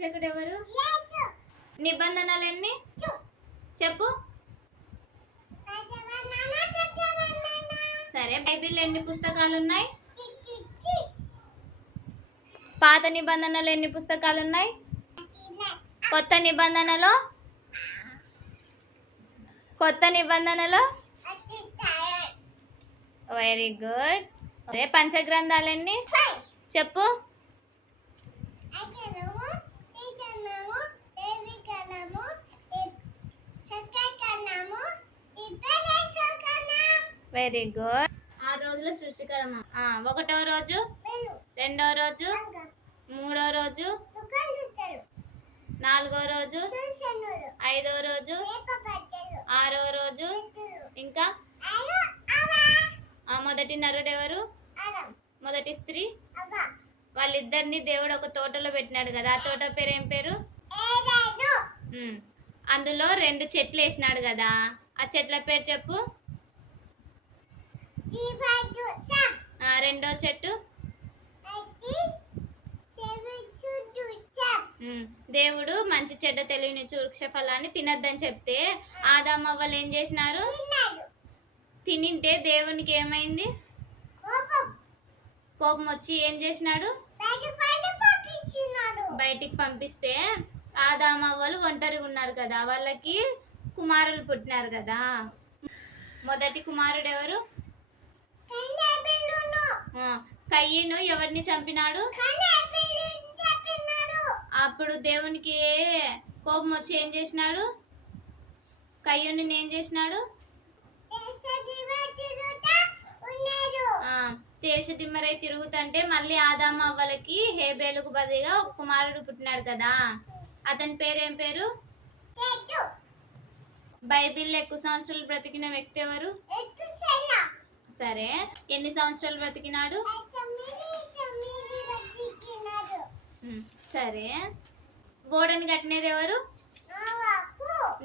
రక్షకుడు ఎవరు? నిబంధనలు ఎన్ని చెప్పు. సరే, బైబిల్ ఎన్ని పుస్తకాలు ఉన్నాయి? పాత నిబంధనలు ఎన్ని పుస్తకాలు ఉన్నాయి? కొత్త నిబంధనలో వెరీ గుడ్. సరే, పంచగ్రంథాలు ఎన్ని చెప్పు. Very good. 6 రోజుల సృష్టికరమా? 1వ రోజు, 2వ రోజు, 3వ రోజు, 4వ రోజు, 5వ రోజు, 6వ రోజు, ఇంకా మొదటి నరుడు ఎవరు? మొదటి స్త్రీ. వాళ్ళిద్దరిని దేవుడు ఒక తోటలో పెట్టినాడు కదా, ఆ తోట పేరు ఏం పేరు? అందులో 2 చెట్లు వేసినాడు కదా, ఆ చెట్ల పేరు చెప్పు. రెండో చెట్టు దేవుడు మంచి చెడ్డ తెలివిని వృక్ష ఫలాన్ని తినద్దని చెప్తే ఆదాము అవ్వలు ఏం చేసినారు? తినింటే దేవునికి ఏమైంది? కోపం వచ్చి ఏం చేసినాడు? బయటికి పంపిస్తే ఆదాము అవ్వలు ఒంటరిగా ఉన్నారు కదా, వాళ్ళకి కుమారులు పుట్టినారు కదా. మొదటి కుమారుడు ఎవరు? కయ్యను ఎవరిని చంపినాడు? అప్పుడు దేవునికి కోపం వచ్చి ఏం చేసినాడు? కయ్యూని ఏం చేసినాడు? దేశదిమ్మరై తిరుగుతుంటే మళ్ళీ ఆదాము అవ్వలకి హేబేలుకు బదులుగా ఒక కుమారుడు పుట్టినాడు కదా, అతని పేరు ఏం పేరు? బైబిల్లో ఎక్కువ సంవత్సరాలు బ్రతికిన వ్యక్తి ఎవరు? సరే, ఎన్ని సంవత్సరాలు బ్రతికినాడు? సరే, ఓడని కట్టినది ఎవరు?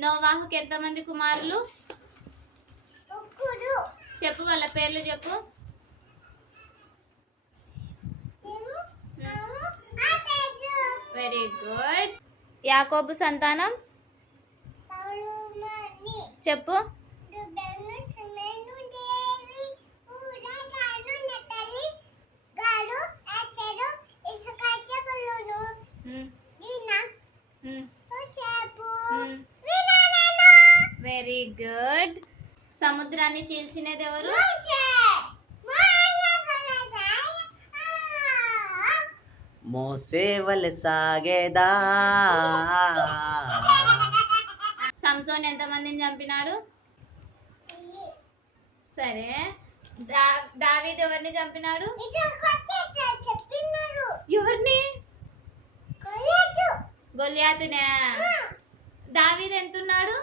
నోవాహుకి ఎంతమంది కుమారులు చెప్పు, వాళ్ళ పేర్లు చెప్పు. Very good. యాకోబు సంతానం చెప్పు. Very good. సముద్రాన్ని చీల్చినది ఎవరు? మోసే వలె సాగేదా. సంసోన్ ఎంతమందిని చంపినాడు? సరే, దావీదు ఎవరిని చంపినాడు? ఎవరిని? గొల్యాతునే. దావీదు ఎంతున్నాడు?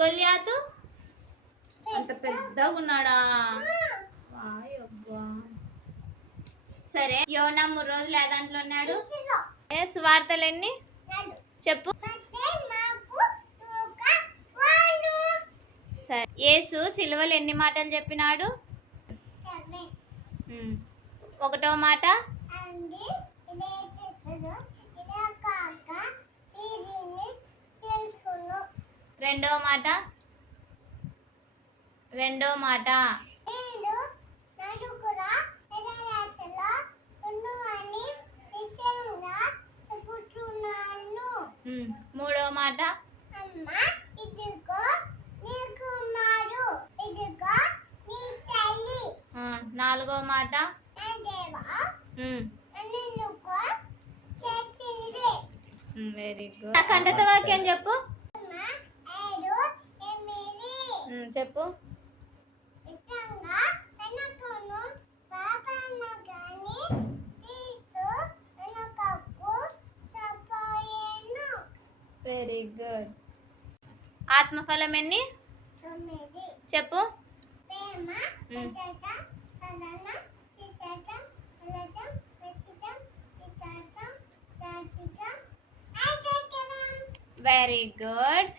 గొల్యాతు అంత పెద్దగా ఉన్నాడా? సరే, యోనా 3 రోజులు ఏ దాంట్లో ఉన్నాడు? సువార్తలు ఎన్ని చెప్పు. సరే, యేసు సిలువలు ఎన్ని మాటలు చెప్పినాడు? 1వ మాట రెండవ మాట మూడవ మాట 4వ మాట వెరీ గుడ్. ఖండత వాక్యం చెప్పు. చెప్పు. Very good. ఆత్మఫలం ఎన్ని చెప్పు. Very good.